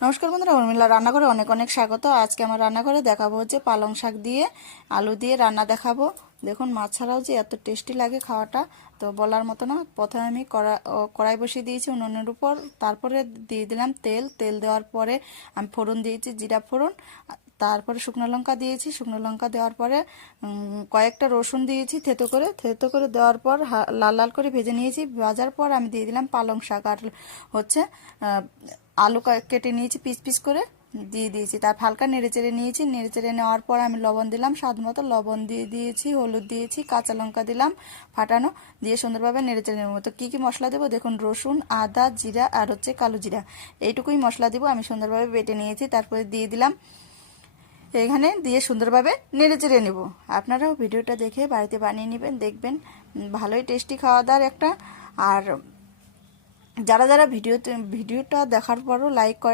নমস্কার বন্ধুরা, উর্মিলা রান্নাঘরে অনেক অনেক স্বাগত। আজকে আমার রান্নাঘরে দেখাবো হচ্ছে পালং শাক দিয়ে আলু দিয়ে রান্না দেখাবো। দেখুন, মাছ ছাড়াও যে এত টেস্টি লাগে খাওয়াটা তো বলার মতো না। প্রথমে আমি কড়াই বসিয়ে দিয়েছি উনুনের উপর, তারপরে দিয়ে দিলাম তেল। তেল দেওয়ার পরে আমি ফোড়ন দিয়েছি, জিরা ফোড়ন, তারপরে শুকনো লঙ্কা দিয়েছি। শুকনো লঙ্কা দেওয়ার পরে কয়েকটা রসুন দিয়েছি থেতো করে দেওয়ার পর লাল লাল করে ভেজে নিয়েছি। ভাজার পর আমি দিয়ে দিলাম পালং শাক আর হচ্ছে আলু কেটে নিয়েছি পিস পিস করে দিয়ে দিয়েছি। তার হালকা নেড়ে চেড়ে নিয়েছি। নেড়ে চেড়ে নেওয়ার পর আমি লবণ দিলাম, স্বাদ মতো লবণ দিয়ে দিয়েছি, হলুদ দিয়েছি, কাঁচা লঙ্কা দিলাম ফাটানো, দিয়ে সুন্দরভাবে নেড়ে চেড়ে নেব। তো কী কী মশলা দেবো দেখুন, রসুন, আদা, জিরা আর হচ্ছে কালো জিরা, এইটুকুই মশলা দিব। আমি সুন্দরভাবে বেটে নিয়েছি, তারপরে দিয়ে দিলাম এখানে, দিয়ে সুন্দরভাবে নেড়ে চেড়ে নেব। আপনারাও ভিডিওটা দেখে বাড়িতে বানিয়ে নেবেন, দেখবেন ভালোই টেস্টি খাওয়া দাওয়ার একটা। আর যারা যারা ভিডিওটা দেখার পরও লাইক করে